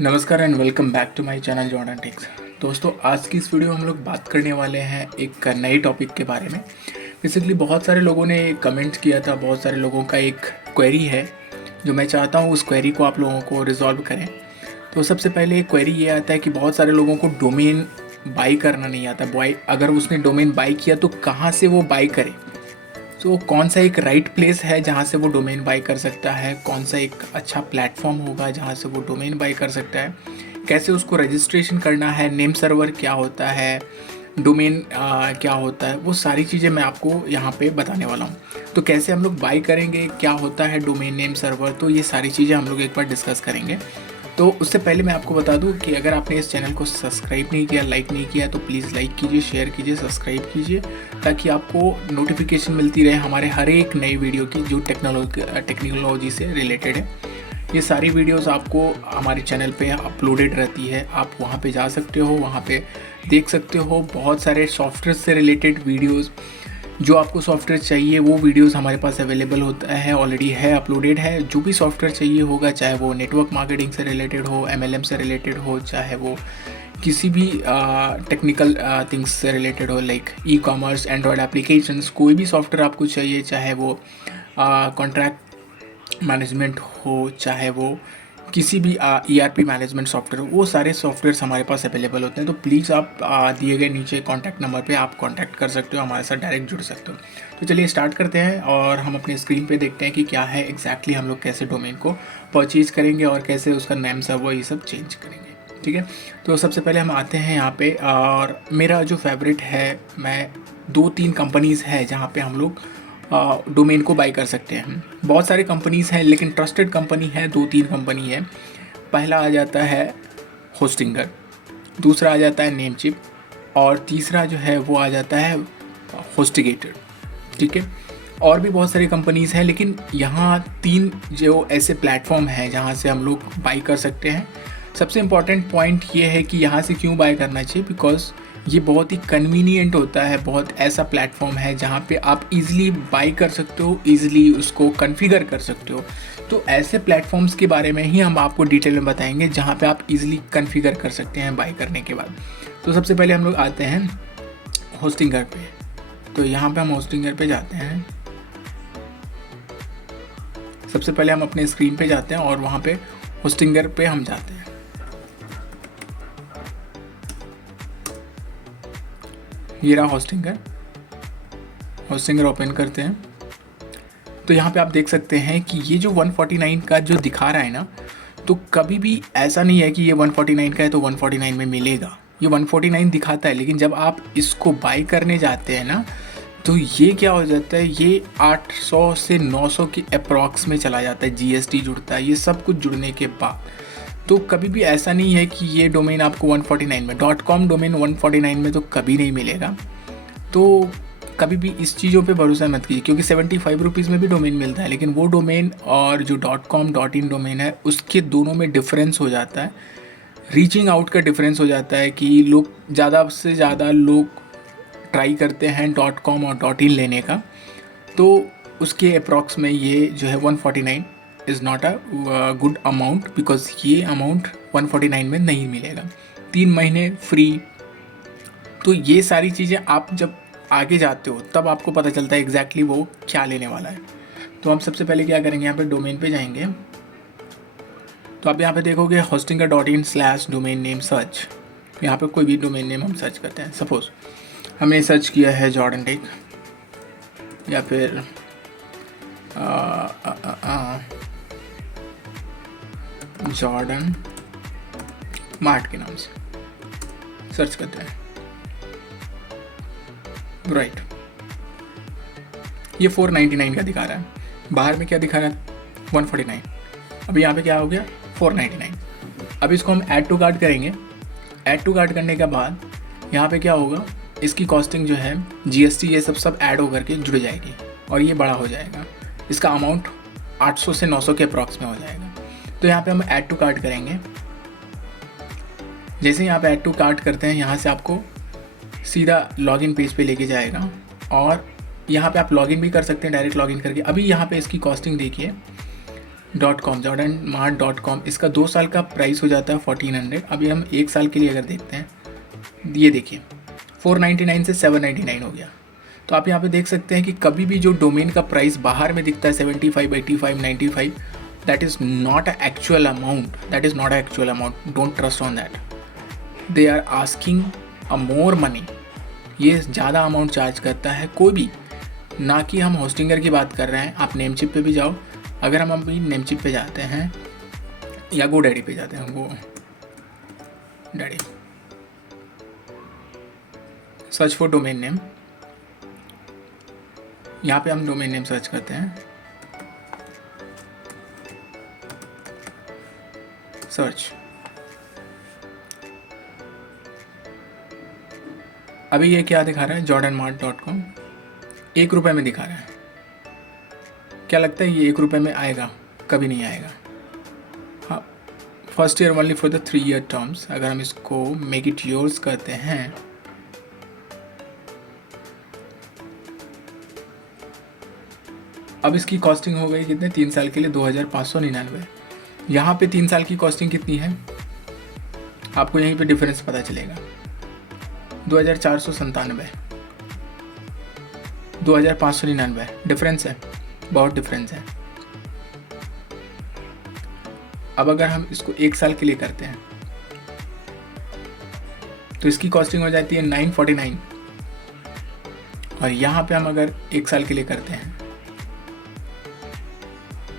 नमस्कार and welcome back to my channel Jordan Techs. दोस्तों, आज की इस वीडियो में हम लोग बात करने वाले हैं एक नए टॉपिक के बारे में। बेसिकली बहुत सारे लोगों ने कमेंट किया था, बहुत सारे लोगों का एक क्वेरी है जो मैं चाहता हूँ उस क्वेरी को आप लोगों को रिजॉल्व करें। तो सबसे पहले एक क्वेरी ये आता है कि बहुत सारे लोगों को डोमेन बाई करना नहीं आता। अगर उसने डोमेन बाई किया तो कहाँ से वो बाई करे। तो कौन सा एक राइट प्लेस है जहाँ से वो डोमेन बाई कर सकता है, कौन सा एक अच्छा प्लेटफॉर्म होगा जहाँ से वो डोमेन बाई कर सकता है, कैसे उसको रजिस्ट्रेशन करना है, नेम सर्वर क्या होता है, डोमेन क्या होता है, वो सारी चीज़ें मैं आपको यहाँ पे बताने वाला हूँ। तो कैसे हम लोग बाई करेंगे, क्या होता है डोमेन नेम सर्वर, तो ये सारी चीज़ें हम लोग एक बार डिस्कस करेंगे। तो उससे पहले मैं आपको बता दूं कि अगर आपने इस चैनल को सब्सक्राइब नहीं किया, लाइक नहीं किया, तो प्लीज़ लाइक कीजिए, शेयर कीजिए, सब्सक्राइब कीजिए, ताकि आपको नोटिफिकेशन मिलती रहे हमारे हर एक नई वीडियो की जो टेक्नोलॉजी से रिलेटेड है। ये सारी वीडियोस आपको हमारे चैनल पे अपलोडेड रहती है, आप वहाँ पे जा सकते हो, वहाँ पे देख सकते हो बहुत सारे सॉफ्टवेयर से रिलेटेड वीडियोज़। जो आपको सॉफ्टवेयर चाहिए वो वीडियोस हमारे पास अवेलेबल होता है, ऑलरेडी है, अपलोडेड है। जो भी सॉफ्टवेयर चाहिए होगा, चाहे वो नेटवर्क मार्केटिंग से रिलेटेड हो, एमएलएम से रिलेटेड हो, चाहे वो किसी भी टेक्निकल थिंग्स से रिलेटेड हो, like e commerce, Android applications, कोई भी सॉफ्टवेयर आपको चाहिए, चाहे वो कॉन्ट्रैक्ट मैनेजमेंट हो, चाहे वो किसी भी ईआरपी मैनेजमेंट सॉफ्टवेयर हो, वो सारे सॉफ्टवेयर्स हमारे पास अवेलेबल होते हैं। तो प्लीज़ आप दिए गए नीचे कॉन्टैक्ट नंबर पे आप कॉन्टैक्ट कर सकते हो, हमारे साथ डायरेक्ट जुड़ सकते हो। तो चलिए स्टार्ट करते हैं और हम अपने स्क्रीन पे देखते हैं कि क्या है एग्जैक्टली हम लोग कैसे डोमेन को परचेज करेंगे और कैसे उसका नेम सर्वर ये सब चेंज करेंगे। ठीक है, तो सबसे पहले हम आते हैं यहाँ पे, और मेरा जो फेवरेट है, मैं 2-3 कंपनीज़ है जहाँ पे हम लोग डोमेन को बाई कर सकते हैं। बहुत सारे कंपनीज़ हैं लेकिन ट्रस्टेड कंपनी है, 2-3 कंपनी है। पहला आ जाता है होस्टिंगर, दूसरा आ जाता है नेमचिप, और तीसरा जो है वो आ जाता है होस्टिगेटर। ठीक है, और भी बहुत सारी कंपनीज़ हैं, लेकिन यहाँ 3 जो ऐसे प्लेटफॉर्म हैं जहाँ से हम लोग बाई कर सकते हैं। सबसे इम्पॉर्टेंट पॉइंट ये है कि यहाँ से क्यों बाय करना चाहिए, बिकॉज ये बहुत ही कन्वीनियंट होता है, बहुत ऐसा प्लेटफॉर्म है जहाँ पे आप इजीली बाय कर सकते हो, इजीली उसको कॉन्फ़िगर कर सकते हो। तो ऐसे प्लेटफॉर्म्स के बारे में ही हम आपको डिटेल में बताएंगे जहाँ पे आप इजीली कॉन्फ़िगर कर सकते हैं बाय करने के बाद। तो सबसे पहले हम लोग आते हैं होस्टिंगर पे। तो यहाँ पे हम होस्टिंगर पे जाते हैं। सबसे पहले हम अपने स्क्रीन पे जाते हैं और वहाँ पे होस्टिंगर पे हम जाते हैं। ये रहा होस्टिंगर ओपन करते हैं। तो यहाँ पे आप देख सकते हैं कि ये जो 149 का जो दिखा रहा है ना, तो कभी भी ऐसा नहीं है कि ये 149 का है तो 149 में मिलेगा। ये 149 दिखाता है, लेकिन जब आप इसको बाई करने जाते हैं ना, तो ये क्या हो जाता है, ये 800 से 900 के अप्रॉक्स में चला जाता है। जीएसटी जुड़ता है, ये सब कुछ जुड़ने के बाद। तो कभी भी ऐसा नहीं है कि ये डोमेन आपको 149 में, .com डोमेन 149 में तो कभी नहीं मिलेगा। तो कभी भी इस चीज़ों पे भरोसा मत कीजिए, क्योंकि 75 रुपीज़ में भी डोमेन मिलता है, लेकिन वो डोमेन और जो .com .in डोमेन है उसके दोनों में डिफरेंस हो जाता है। रीचिंग आउट का डिफरेंस हो जाता है कि लोग ज़्यादा से ज़्यादा लोग ट्राई करते हैं .com और .in लेने का, तो उसके अप्रॉक्स में ये जो है 149 is not a good amount, because ये अमाउंट 149 में नहीं मिलेगा। 3 महीने फ्री। तो ये सारी चीज़ें आप जब आगे जाते हो तब आपको पता चलता है एग्जैक्टली वो क्या लेने वाला है। तो हम सबसे पहले क्या करेंगे, यहाँ पे डोमेन पे जाएंगे। तो आप यहाँ पे देखोगे hostinga.in/domain name सर्च। यहाँ पे कोई भी डोमेन नेम हम सर्च करते हैं। सपोज हमने सर्च किया है जॉर्डन टेक, या फिर जॉर्डन मार्ट के नाम से सर्च करते हैं। राइट, ये 499 का दिखा रहा है, बाहर में क्या दिखा रहा है 149। अभी यहाँ पे क्या हो गया 499। अब इसको हम ऐड टू कार्ट करेंगे। ऐड टू कार्ट करने के बाद यहाँ पे क्या होगा, इसकी कॉस्टिंग जो है, जीएसटी ये सब ऐड होकर के जुड़ जाएगी और ये बड़ा हो जाएगा। इसका अमाउंट 800 से 900 के अप्रॉक्स में हो जाएगा। तो यहाँ पे हम ऐड टू कार्ट करेंगे। जैसे यहाँ पे ऐड टू कार्ट करते हैं, यहाँ से आपको सीधा लॉगिन पेज पे लेके जाएगा, और यहाँ पे आप लॉगिन भी कर सकते हैं डायरेक्ट लॉगिन करके। अभी यहाँ पे इसकी कॉस्टिंग देखिए, .com, jordanmart.com, इसका 2 साल का प्राइस हो जाता है 1400। अभी हम 1 साल के लिए अगर देखते हैं, ये देखिए 499 से 799 हो गया। तो आप यहाँ पे देख सकते हैं कि कभी भी जो डोमेन का प्राइस बाहर में दिखता है 75, 85, 95, that is not a actual amount, don't trust on that. They are asking a more money, ये ज़्यादा अमाउंट चार्ज करता है कोई भी, ना कि हम होस्टिंगर की बात कर रहे हैं। आप नेमचिप पे भी जाओ, अगर हम अभी नेमचिप पे जाते हैं या GoDaddy पे जाते हैं, GoDaddy, search for domain name, यहाँ पे हम डोमेन नेम सर्च करते हैं, सर्च। अभी ये क्या दिखा रहा है, jordanmart.com 1 रुपये में दिखा रहा है। क्या लगता है ये 1 रुपये में आएगा? कभी नहीं आएगा। हाँ, first year only for the 3 year terms. अगर हम इसको मेक इट योर्स करते हैं, अब इसकी कॉस्टिंग हो गई कितने, 3 साल के लिए 2599। यहाँ पे 3 साल की कॉस्टिंग कितनी है आपको यहीं पे डिफरेंस पता चलेगा, 2497, 2599 डिफरेंस है, बहुत डिफरेंस है। अब अगर हम इसको 1 साल के लिए करते हैं तो इसकी कॉस्टिंग हो जाती है 949, और यहाँ पे हम अगर 1 साल के लिए करते हैं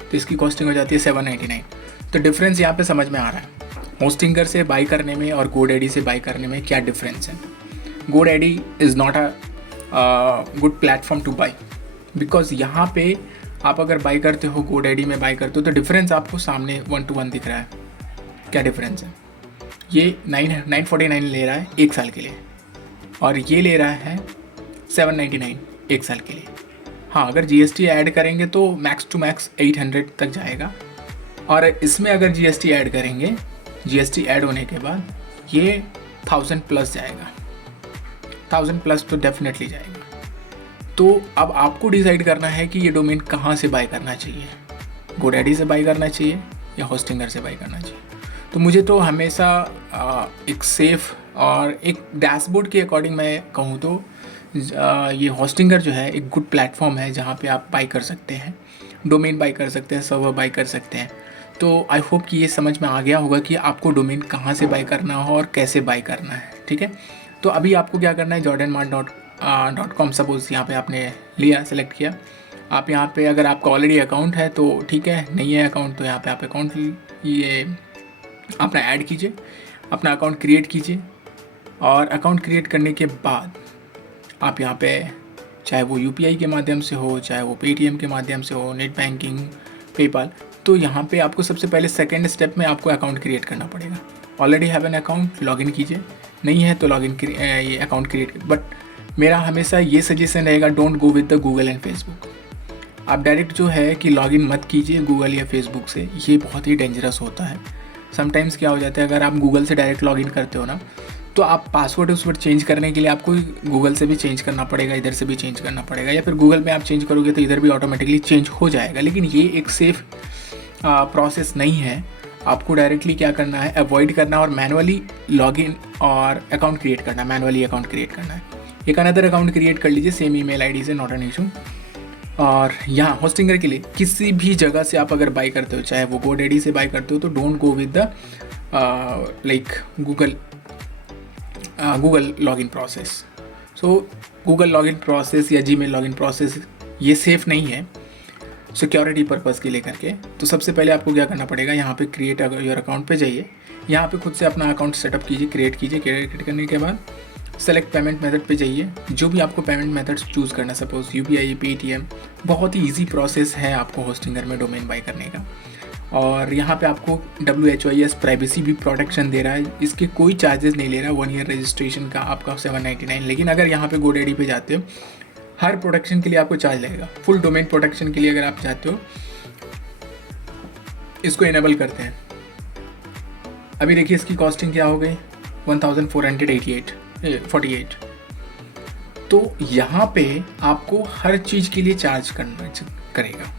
तो इसकी कॉस्टिंग हो जाती है 799। तो डिफरेंस यहाँ पे समझ में आ रहा है होस्टिंगर से बाई करने में और GoDaddy से बाई करने में क्या डिफरेंस है। GoDaddy is not a good platform two by, because यहाँ पे आप अगर बाई करते हो, GoDaddy में बाई करते हो, तो डिफरेंस आपको सामने 1 to 1 दिख रहा है। क्या डिफरेंस है? ये 949 ले रहा है 1 साल के लिए, और ये ले रहा है 799 1 साल के लिए। हाँ, अगर GST ऐड करेंगे तो मैक्स टू मैक्स 800 तक जाएगा, और इसमें अगर GST ऐड करेंगे, GST ऐड होने के बाद ये 1000 प्लस जाएगा, 1000 प्लस तो डेफिनेटली जाएगा। तो अब आपको डिसाइड करना है कि ये डोमेन कहाँ से बाय करना चाहिए, GoDaddy से बाय करना चाहिए या होस्टिंगर से बाय करना चाहिए। तो मुझे तो हमेशा एक सेफ़ और एक डैशबोर्ड के अकॉर्डिंग मैं कहूँ तो ये होस्टिंगर जो है एक गुड प्लेटफॉर्म है, जहाँ पे आप बाय कर सकते हैं, डोमेन बाय कर सकते हैं, सर्वर बाय कर सकते हैं। तो आई होप कि ये समझ में आ गया होगा कि आपको डोमेन कहाँ से बाय करना हो और कैसे बाय करना है, ठीक है। तो अभी आपको क्या करना है, jordanmart.com सपोज यहाँ पे आपने लिया, सेलेक्ट किया। आप यहाँ पे अगर आपका ऑलरेडी अकाउंट है तो ठीक है, नहीं है अकाउंट तो यहाँ पे आप अकाउंट ये अपना ऐड कीजिए, अपना अकाउंट क्रिएट कीजिए, और अकाउंट क्रिएट करने के बाद आप यहाँ पे चाहे वो UPI के माध्यम से हो, चाहे वो Paytm के माध्यम से हो, नेट बैंकिंग, पेपाल, तो यहाँ पे आपको सबसे पहले सेकेंड स्टेप में आपको अकाउंट क्रिएट करना पड़ेगा। Already have an account, login कीजिए, नहीं है तो लॉगिन ये अकाउंट क्रिएट। बट मेरा हमेशा ये सजेशन रहेगा, don't go with the Google and Facebook. आप डायरेक्ट जो है कि लॉगिन मत कीजिए गूगल या फेसबुक से, ये बहुत ही डेंजरस होता है। समटाइम्स क्या हो जाता है, अगर आप गूगल से डायरेक्ट लॉगिन करते हो ना, तो आप पासवर्ड उस पर चेंज करने के लिए आपको गूगल से भी चेंज करना पड़ेगा, इधर से भी चेंज करना पड़ेगा, या फिर गूगल में आप चेंज करोगे तो इधर भी ऑटोमेटिकली चेंज हो जाएगा। लेकिन ये एक सेफ़ प्रोसेस नहीं है। आपको डायरेक्टली क्या करना है, अवॉइड करना और मैनुअली लॉगिन और अकाउंट क्रिएट करना, मैनुअली अकाउंट क्रिएट करना है। एक अनदर अकाउंट क्रिएट कर लीजिए सेम ईमेल आईडी से, नॉट एन इशू। और यहाँ होस्टिंगर के लिए किसी भी जगह से आप अगर बाई करते हो, चाहे वो GoDaddy से बाई करते हो, तो don't go with the like Google login process. So Google login process या Gmail लॉगिन प्रोसेस ये सेफ़ नहीं है सिक्योरिटी पर्पज़ के लेकर के। तो सबसे पहले आपको क्या करना पड़ेगा, यहाँ पे क्रिएट योर अकाउंट पे जाइए, यहाँ पे खुद से अपना अकाउंट सेटअप कीजिए, क्रिएट कीजिए। क्रिएट करने के बाद सेलेक्ट पेमेंट मेथड पे जाइए, जो भी आपको पेमेंट मेथड्स चूज़ करना, सपोज UPI, Paytm, बहुत ही ईजी प्रोसेस है आपको होस्टिंगर में डोमेन बाई करने का। और यहाँ पे आपको WHIS प्राइवेसी भी प्रोटेक्शन दे रहा है, इसके कोई चार्जेस नहीं ले रहा, 1 ईयर रजिस्ट्रेशन का आपका 799। लेकिन अगर यहाँ पे GoDaddy पे जाते हो, हर प्रोटेक्शन के लिए आपको चार्ज लगेगा। फुल डोमेन प्रोटेक्शन के लिए अगर आप चाहते हो, इसको इनेबल करते हैं। अभी देखिए इसकी कॉस्टिंग क्या हो गई, 1448। तो यहाँ पे आपको हर चीज़ के लिए चार्ज करना करेगा।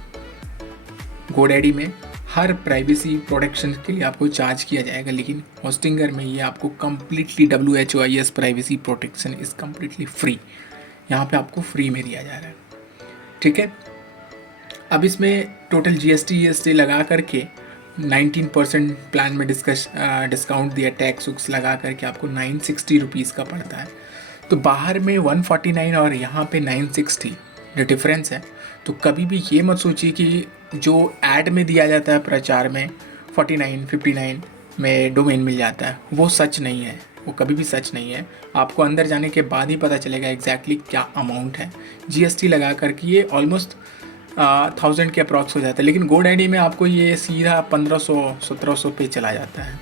GoDaddy में हर प्राइवेसी प्रोटेक्शन के लिए आपको चार्ज किया जाएगा, लेकिन होस्टिंगर में ये आपको completely WHOIS privacy protection is completely free, यहाँ पे आपको फ्री में दिया जा रहा है। ठीक है, अब इसमें टोटल GST लगा करके 19% प्लान में डिस्काउंट दिया, टैक्स उक्स लगा करके आपको 960 रुपीज़ का पड़ता है। तो बाहर में 149 और यहाँ पे 960 जो डिफरेंस है। तो कभी भी ये मत सोचिए कि जो ऐड में दिया जाता है प्रचार में 49 59 में डोमेन मिल जाता है, वो सच नहीं है, वो कभी भी सच नहीं है। आपको अंदर जाने के बाद ही पता चलेगा एग्जैक्टली क्या अमाउंट है। GST लगा करके ये ऑलमोस्ट 1000 के अप्रॉक्स हो जाता है, लेकिन GoDaddy में आपको ये सीधा 1500-1700 पे चला जाता है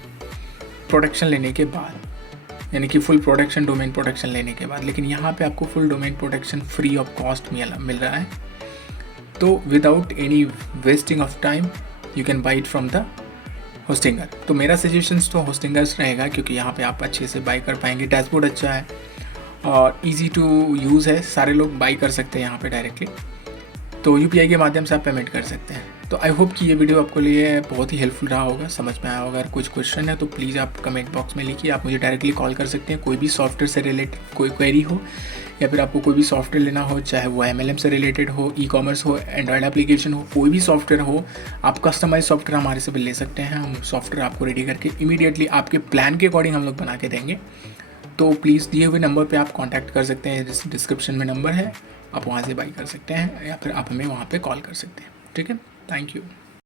प्रोटेक्शन लेने के बाद, यानी कि फुल प्रोटेक्शन, डोमेन प्रोटेक्शन लेने के बाद। लेकिन यहाँ पे आपको full domain protection free of cost मिल रहा है। तो without any wasting of time you can buy it from the Hostinger. तो मेरा सजेशंस तो होस्टिंगर्स रहेगा, क्योंकि यहाँ पे आप अच्छे से बाई कर पाएंगे। डैशबोर्ड अच्छा है और इजी टू यूज़ है, सारे लोग बाई कर सकते हैं यहाँ पे डायरेक्टली। तो UPI के माध्यम से आप पेमेंट कर सकते हैं। तो आई होप कि ये वीडियो आपको लिए बहुत ही हेल्पफुल रहा होगा, समझ में आया होगा। अगर कुछ क्वेश्चन है तो प्लीज़ आप कमेंट बॉक्स में लिखिए। आप मुझे डायरेक्टली कॉल कर सकते हैं, कोई भी सॉफ्टवेयर से रिलेटेड कोई क्वेरी हो, या फिर आपको कोई भी सॉफ्टवेयर लेना हो, चाहे वो MLM से रिलेटेड हो, ई-कॉमर्स हो, एंड्रॉयड एप्लीकेशन हो, कोई भी सॉफ्टवेयर हो, आप कस्टमाइज सॉफ्टवेयर हमारे से भी ले सकते हैं। हम सॉफ्टवेयर आपको रेडी करके इमीडिएटली आपके प्लान के अकॉर्डिंग हम लोग बना के देंगे। तो प्लीज़ दिए हुए नंबर पे आप कांटेक्ट कर सकते हैं, डिस्क्रिप्शन में नंबर है, आप वहाँ से बाई कर सकते हैं, या फिर आप हमें वहाँ पे कॉल कर सकते हैं। ठीक है, थैंक यू।